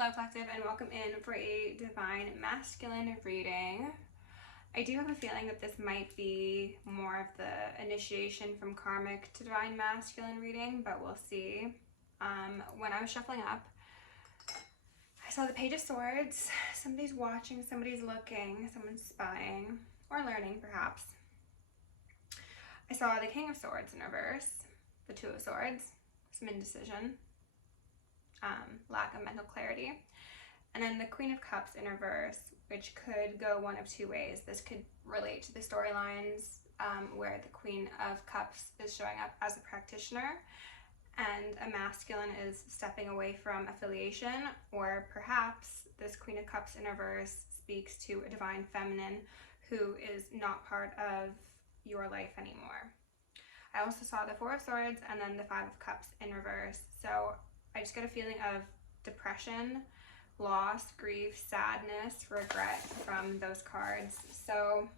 Hello Collective, and welcome in for a Divine Masculine reading. I do have a feeling that this might be more of the initiation from karmic to Divine Masculine reading, but we'll see. When I was shuffling up, I saw the Page of Swords. Somebody's watching, somebody's looking, someone's spying, or learning perhaps. I saw the King of Swords in reverse, the Two of Swords, some indecision, lack of mental clarity, and then the Queen of Cups in reverse, which could go one of two ways. This could relate to the storylines where the Queen of Cups is showing up as a practitioner and a masculine is stepping away from affiliation, or perhaps this Queen of Cups in reverse speaks to a divine feminine who is not part of your life anymore. I also saw the Four of Swords and then the Five of Cups in reverse. So I just get a feeling of depression, loss, grief, sadness, regret from those cards. So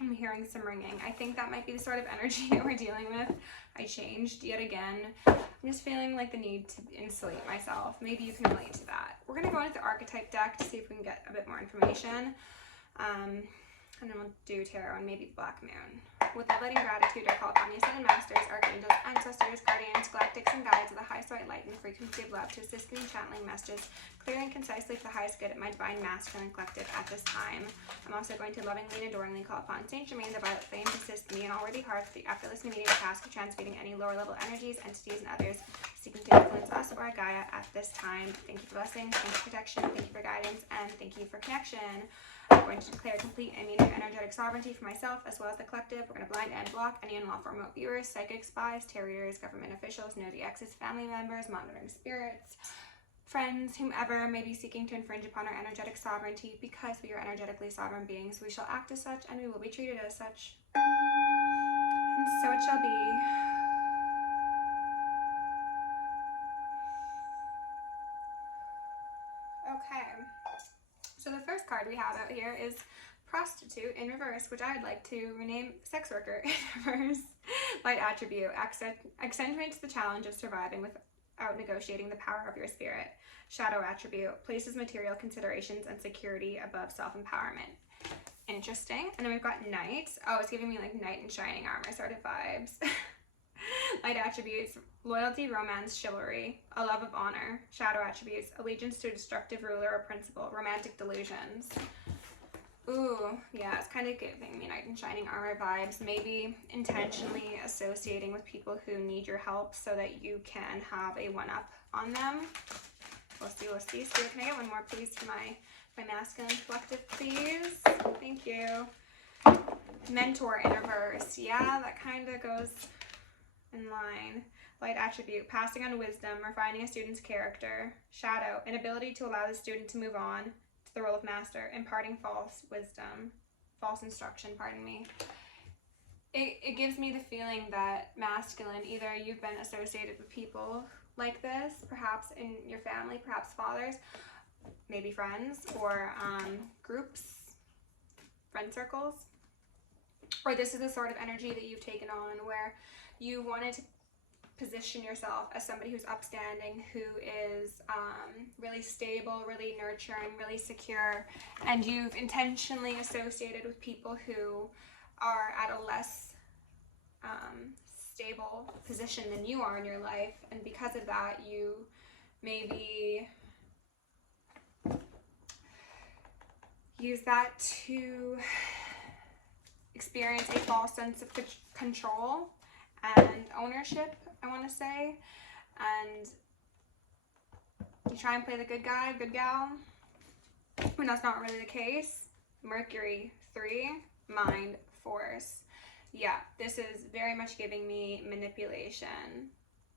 I'm hearing some ringing. I think that might be the sort of energy that we're dealing with. I changed yet again. I'm just feeling like the need to insulate myself. Maybe you can relate to that. We're going to go into the archetype deck to see if we can get a bit more information. And then we'll do tarot and maybe the Black Moon. With love, light, and gratitude, I call upon the ascended masters, archangels, ancestors, guardians, galactics, and guides of the highest light and the frequency of love to assist me in channeling messages clearly and concisely for the highest good of my divine masculine collective at this time. I'm also going to lovingly and adoringly call upon Saint Germain, the violet flame, to assist me and all worthy hearts with the effortless and immediate task of transmuting any lower level energies, entities, and others seeking to influence us or Gaia at this time. Thank you for blessings, thank you for protection, thank you for guidance, and thank you for connection. I'm going to declare complete and immediate energetic sovereignty for myself as well as the collective. We're going to blind and block any unlawful remote viewers, psychic spies, tarot readers, government officials, nosy exes, family members, monitoring spirits, friends, whomever may be seeking to infringe upon our energetic sovereignty. Because we are energetically sovereign beings, we shall act as such and we will be treated as such. And so it shall be. Okay. So the first card we have out here is Prostitute in reverse, which I would like to rename Sex Worker in reverse. Light attribute accentuates the challenge of surviving without negotiating the power of your spirit. Shadow attribute places material considerations and security above self-empowerment. Interesting. And then we've got Knight. Oh, it's giving me like knight in shining armor sort of vibes. Light attributes, loyalty, romance, chivalry, a love of honor. Shadow attributes, allegiance to a destructive ruler or principle, romantic delusions. Ooh, yeah, it's kind of giving me knight in shining armor vibes. Maybe intentionally associating with people who need your help so that you can have a one-up on them. We'll see, we'll see. So can I get one more, please, for my masculine collective, please? Thank you. Mentor in reverse. Yeah, that kind of goes in line. Light attribute, passing on wisdom, refining a student's character. Shadow, inability to allow the student to move on to the role of master, imparting false wisdom, false instruction, pardon me. It gives me the feeling that masculine, either you've been associated with people like this, perhaps in your family, perhaps fathers, maybe friends, or groups, friend circles, or this is the sort of energy that you've taken on where you wanted to position yourself as somebody who's upstanding, who is really stable, really nurturing, really secure, and you've intentionally associated with people who are at a less stable position than you are in your life, and because of that you maybe use that to experience a false sense of control and ownership, I want to say, and you try and play the good guy, good gal, when that's not really the case. Mercury 3, mind, force. Yeah, this is very much giving me manipulation,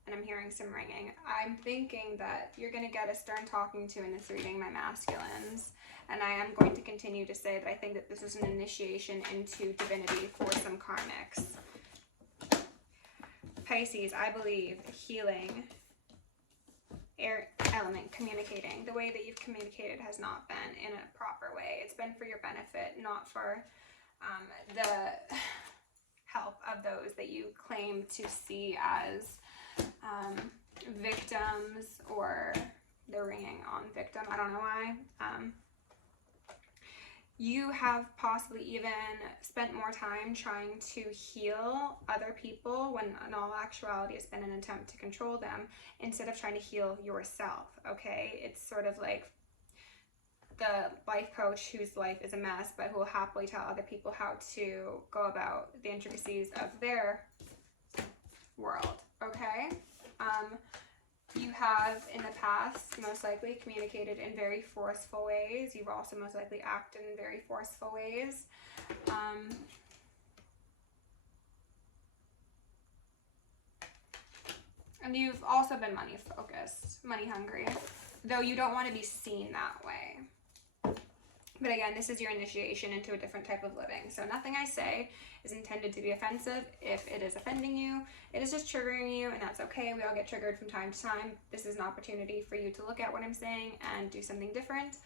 and I'm hearing some ringing. I'm thinking that you're going to get a stern talking to in this reading, my masculines, and I am going to continue to say that I think that this is an initiation into divinity for some karmics. Pisces, I believe, healing, air element, communicating. The way that you've communicated has not been in a proper way. It's been for your benefit, not for the help of those that you claim to see as victims, or they're ringing on on victim. I don't know why. You have possibly even spent more time trying to heal other people when in all actuality it's been an attempt to control them instead of trying to heal yourself, okay? It's sort of like the life coach whose life is a mess but who will happily tell other people how to go about the intricacies of their world, okay? You have in the past most likely communicated in very forceful ways. You've also most likely acted in very forceful ways. And you've also been money focused, money hungry, though you don't want to be seen that way. But again, this is your initiation into a different type of living. So nothing I say is intended to be offensive. If it is offending you, it is just triggering you, and that's okay. We all get triggered from time to time. This is an opportunity for you to look at what I'm saying and do something different,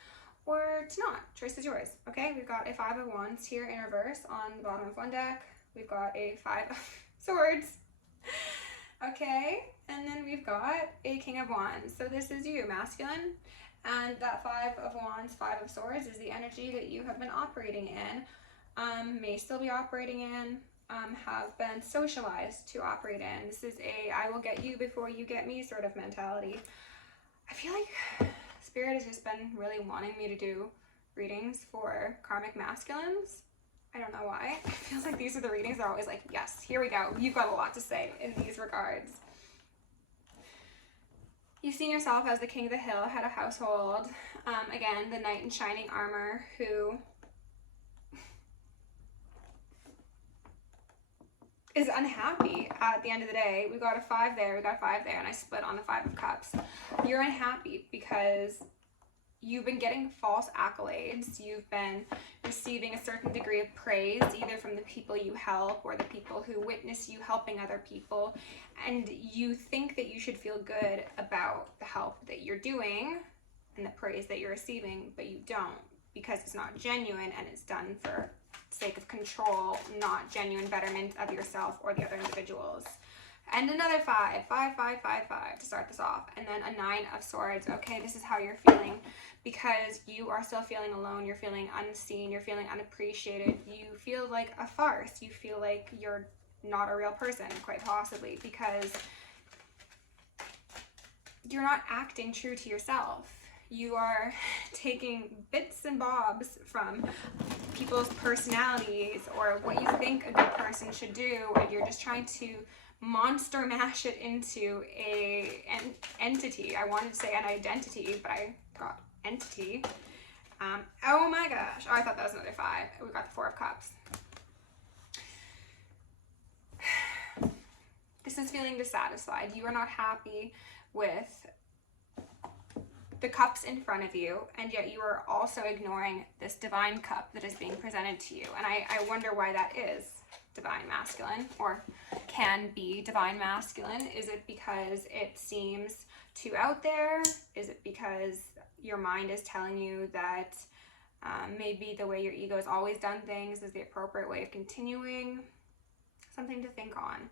or to not. Choice is yours, okay? We've got a 5 of Wands here in reverse on the bottom of one deck. We've got a 5 of Swords, okay? And then we've got a King of Wands. So this is you, masculine. And that 5 of Wands, 5 of Swords is the energy that you have been operating in, may still be operating in, have been socialized to operate in. This is a I will get you before you get me sort of mentality. I feel like Spirit has just been really wanting me to do readings for karmic masculines. I don't know why. It feels like these are the readings that are always like, yes, here we go. You've got a lot to say in these regards. You've seen yourself as the king of the hill, head of household. Again, the knight in shining armor who is unhappy at the end of the day. We got a 5 there, we got a 5 there, and I split on the 5 of Cups. You're unhappy because you've been getting false accolades. You've been receiving a certain degree of praise, either from the people you help or the people who witness you helping other people. And you think that you should feel good about the help that you're doing and the praise that you're receiving, but you don't, because it's not genuine and it's done for sake of control, not genuine betterment of yourself or the other individuals. And another 5, 5, 5, 5, 5 to start this off. And then a 9 of Swords. Okay, this is how you're feeling because you are still feeling alone. You're feeling unseen. You're feeling unappreciated. You feel like a farce. You feel like you're not a real person, quite possibly, because you're not acting true to yourself. You are taking bits and bobs from people's personalities or what you think a good person should do, and you're just trying to monster mash it into an entity. I wanted to say an identity, but I got entity. Oh my gosh. Oh, I thought that was another 5. We got the 4 of Cups. This is feeling dissatisfied. You are not happy with the cups in front of you, and yet you are also ignoring this divine cup that is being presented to you. And I wonder why that is divine masculine, or can be divine masculine. Is it because it seems too out there? Is it because your mind is telling you that maybe the way your ego has always done things is the appropriate way of continuing? Something to think on.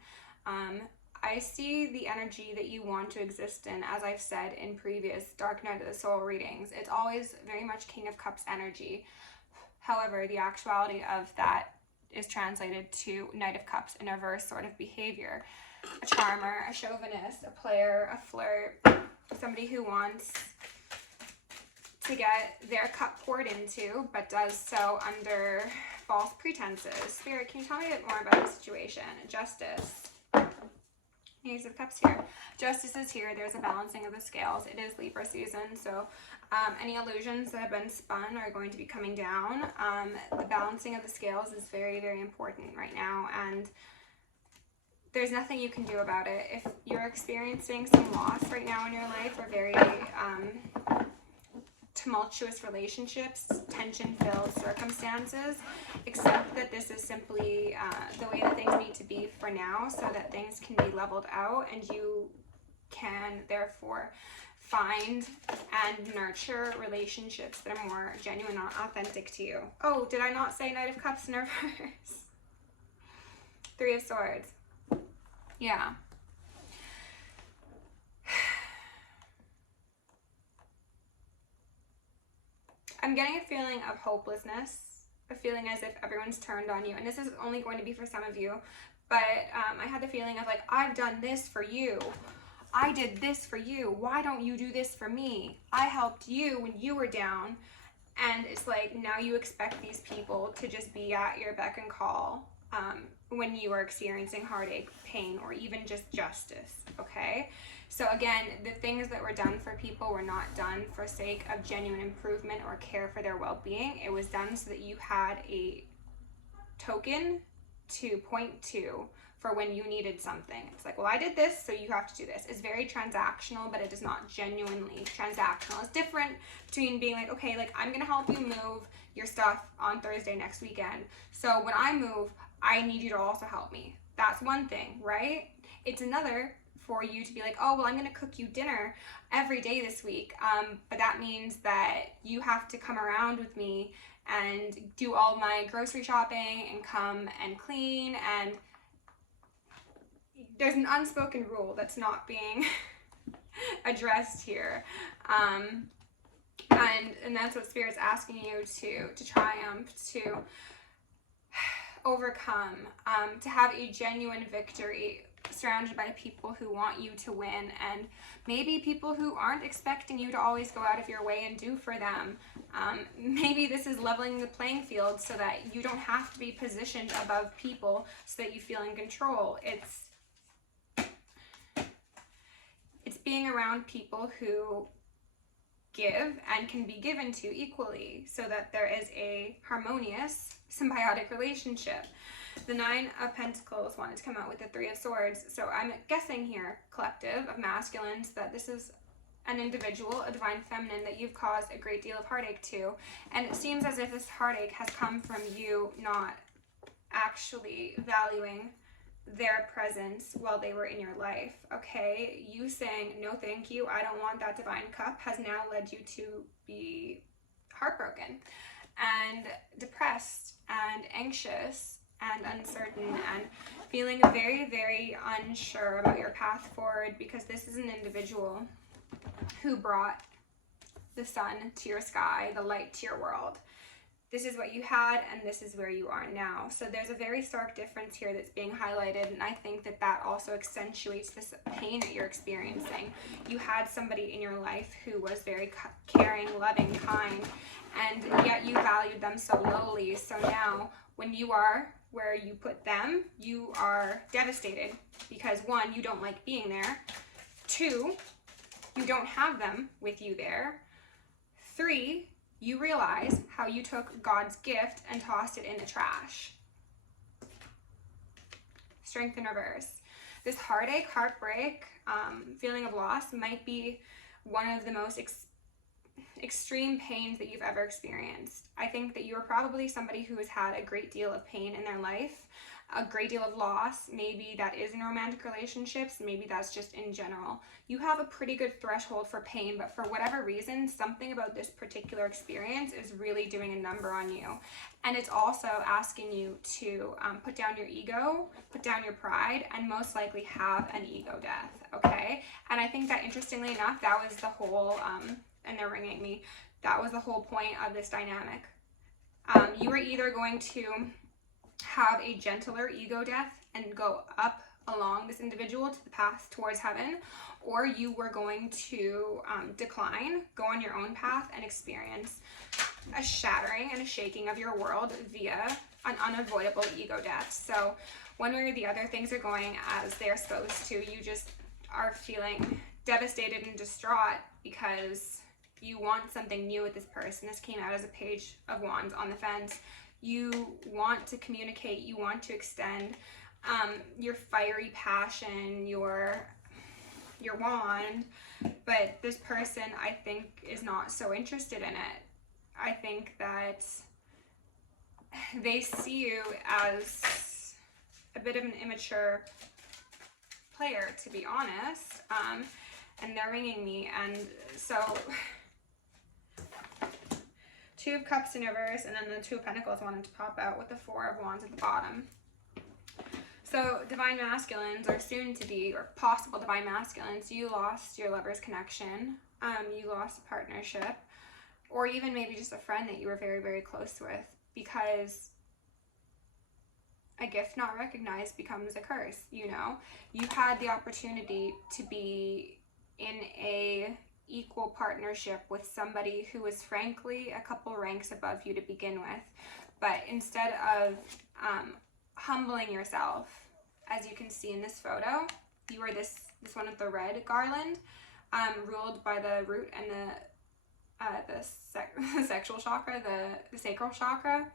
I see the energy that you want to exist in, as I've said in previous Dark Night of the Soul readings. It's always very much King of Cups energy. However, the actuality of that is translated to Knight of Cups in reverse sort of behavior. A charmer, a chauvinist, a player, a flirt, somebody who wants to get their cup poured into, but does so under false pretenses. Spirit, can you tell me a bit more about the situation? Justice. Ace of Cups here. Justice is here. There's a balancing of the scales. It is Libra season, so any illusions that have been spun are going to be coming down. The balancing of the scales is very, very important right now, and there's nothing you can do about it. If you're experiencing some loss right now in your life, or very tumultuous relationships, tension-filled circumstances, accept that this is simply the way that things need to be for now, so that things can be leveled out and you can therefore find and nurture relationships that are more genuine and authentic to you. Oh, did I not say Knight of Cups in reverse? 3 of Swords. Yeah. I'm getting a feeling of hopelessness, a feeling as if everyone's turned on you. And this is only going to be for some of you, but I had the feeling of like, I've done this for you. I did this for you. Why don't you do this for me? I helped you when you were down. And it's like, now you expect these people to just be at your beck and call when you are experiencing heartache, pain, or even just justice, okay? So again, the things that were done for people were not done for sake of genuine improvement or care for their well-being. It was done so that you had a token to point to for when you needed something. It's like, well, I did this, so you have to do this. It's very transactional, but it is not genuinely transactional. It's different between being like, okay, like, I'm gonna help you move your stuff on Thursday next weekend. So when I move, I need you to also help me. That's one thing, right? It's another for you to be like, oh, well, I'm gonna cook you dinner every day this week. But that means that you have to come around with me and do all my grocery shopping and come and clean, and there's an unspoken rule that's not being addressed here. And that's what Spirit's asking you to triumph, to overcome, to have a genuine victory surrounded by people who want you to win, and maybe people who aren't expecting you to always go out of your way and do for them. Maybe this is leveling the playing field so that you don't have to be positioned above people so that you feel in control. It's being around people who give and can be given to equally so that there is a harmonious, symbiotic relationship. The Nine of Pentacles wanted to come out with the Three of Swords. So I'm guessing here, collective of masculines, that this is an individual, a divine feminine, that you've caused a great deal of heartache to. And it seems as if this heartache has come from you not actually valuing their presence while they were in your life, okay? You saying, no thank you, I don't want that divine cup, has now led you to be heartbroken and depressed and anxious and uncertain and feeling very, very unsure about your path forward, because this is an individual who brought the sun to your sky, the light to your world. This is what you had, and this is where you are now. So there's a very stark difference here that's being highlighted, and I think that that also accentuates this pain that you're experiencing. You had somebody in your life who was very caring, loving, kind, and yet you valued them so lowly. So now, when you are where you put them, you are devastated because, one, you don't like being there. Two, you don't have them with you there. Three, you realize how you took God's gift and tossed it in the trash. Strength in reverse. This heartache, heartbreak, feeling of loss might be one of the most extreme pains that you've ever experienced. I think that you are probably somebody who has had a great deal of pain in their life, a great deal of loss. Maybe that is in romantic relationships, maybe that's just in general. You have a pretty good threshold for pain, but for whatever reason, something about this particular experience is really doing a number on you. And it's also asking you to put down your ego, put down your pride, and most likely have an ego death, okay? And I think that, interestingly enough, that was the whole, and they're ringing me, that was the whole point of this dynamic. You were either going to have a gentler ego death and go up along this individual to the path towards heaven, or you were going to decline, go on your own path, and experience a shattering and a shaking of your world via an unavoidable ego death. So one way or the other, things are going as they're supposed to. You just are feeling devastated and distraught because you want something new with this person. This came out as a Page of Wands on the fence. You want to communicate, you want to extend your fiery passion, your wand, but this person, I think, is not so interested in it. I think that they see you as a bit of an immature player, to be honest, and they're ringing me, and so Two of Cups in reverse, and then the Two of Pentacles wanted to pop out with the Four of Wands at the bottom. So divine masculines, or soon to be, or possible divine masculines, you lost your lover's connection, you lost a partnership, or even maybe just a friend that you were very, very close with, because a gift not recognized becomes a curse, you know? You had the opportunity to be in a equal partnership with somebody who was frankly a couple ranks above you to begin with, but instead of humbling yourself, as you can see in this photo, you are this one with the red garland, ruled by the root and the sexual chakra, the sacral chakra.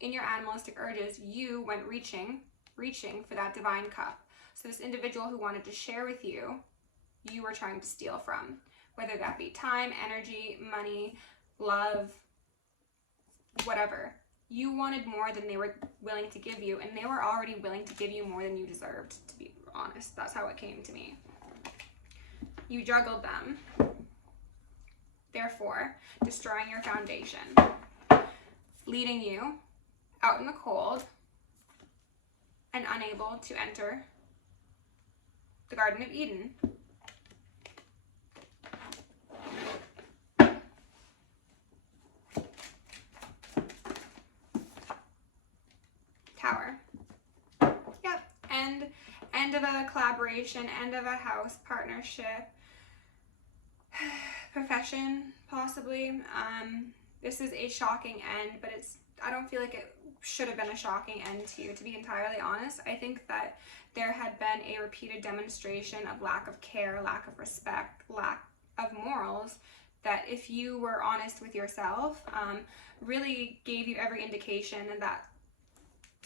In your animalistic urges, you went reaching for that divine cup. So this individual who wanted to share with you, you were trying to steal from, whether that be time, energy, money, love, whatever. You wanted more than they were willing to give you, and they were already willing to give you more than you deserved, to be honest. That's how it came to me. You juggled them, therefore destroying your foundation, leading you out in the cold and unable to enter the Garden of Eden. Tower. Yep. End of a collaboration, end of a house partnership, profession, possibly. This is a shocking end, but I don't feel like it should have been a shocking end to you, to be entirely honest. I think that there had been a repeated demonstration of lack of care, lack of respect, lack of morals, that if you were honest with yourself, really gave you every indication that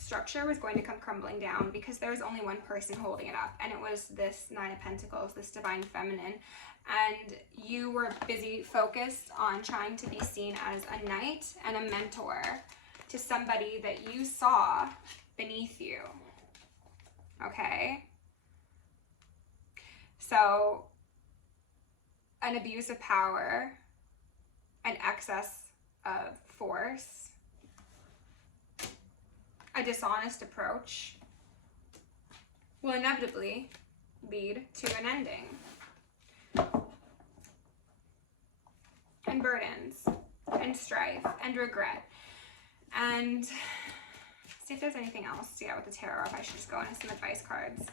structure was going to come crumbling down, because there was only one person holding it up, and it was this Nine of Pentacles, this divine feminine. And you were busy, focused on trying to be seen as a knight and a mentor to somebody that you saw beneath you. Okay? So, an abuse of power, an excess of force, a dishonest approach will inevitably lead to an ending. And burdens, and strife, and regret. And see if there's anything else. Yeah, with the tarot, if I should just go into some advice cards.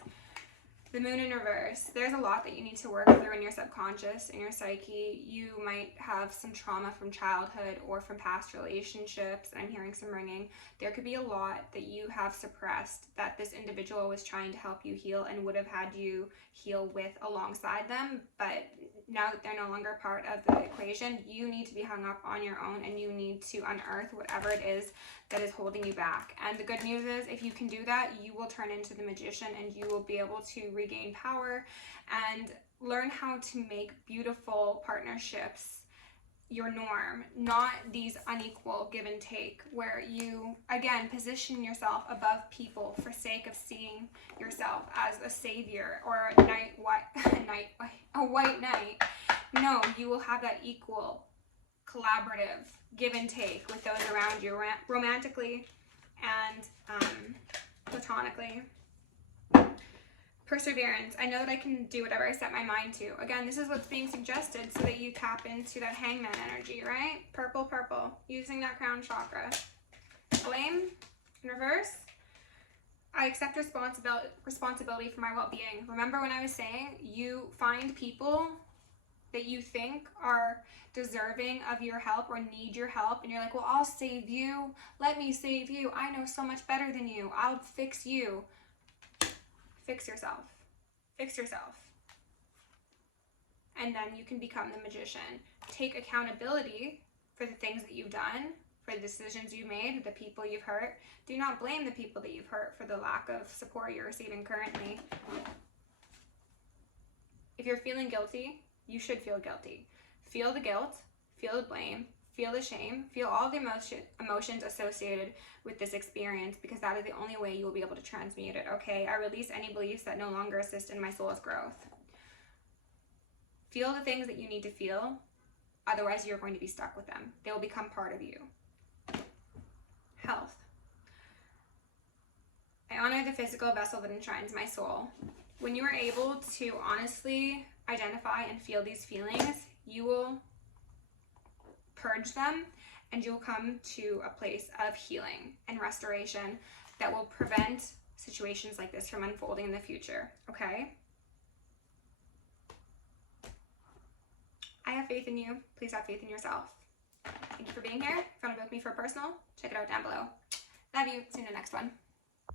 The moon in reverse. There's a lot that you need to work through in your subconscious, in your psyche. You might have some trauma from childhood or from past relationships. I'm hearing some ringing. There could be a lot that you have suppressed that this individual was trying to help you heal and would have had you heal with alongside them. But now that they're no longer part of the equation, you need to be hung up on your own, and you need to unearth whatever it is that is holding you back. And the good news is, if you can do that, you will turn into the magician, and you will be able to regain power and learn how to make beautiful partnerships your norm, not these unequal give and take where you, again, position yourself above people for sake of seeing yourself as a savior or a white knight. No, you will have that equal, collaborative give and take with those around you, romantically and platonically. Perseverance. I know that I can do whatever I set my mind to. Again, this is what's being suggested so that you tap into that hangman energy, right? Purple, using that crown chakra. Blame in reverse. I accept responsibility for my well-being. Remember when I was saying you find people that you think are deserving of your help or need your help, and you're like, well, I'll save you. Let me save you. I know so much better than you. I'll fix you. Fix yourself. Fix yourself. And then you can become the magician. Take accountability for the things that you've done, for the decisions you've made, the people you've hurt. Do not blame the people that you've hurt for the lack of support you're receiving currently. If you're feeling guilty, you should feel guilty. Feel the guilt, feel the blame, feel the shame, feel all the emotions associated with this experience, because that is the only way you will be able to transmute it, okay? I release any beliefs that no longer assist in my soul's growth. Feel the things that you need to feel, otherwise you're going to be stuck with them. They will become part of you. Health. I honor the physical vessel that enshrines my soul. When you are able to honestly identify and feel these feelings, you will purge them, and you'll come to a place of healing and restoration that will prevent situations like this from unfolding in the future, okay? I have faith in you. Please have faith in yourself. Thank you for being here. If you want to book me for a personal, check it out down below. Love you. See you in the next one.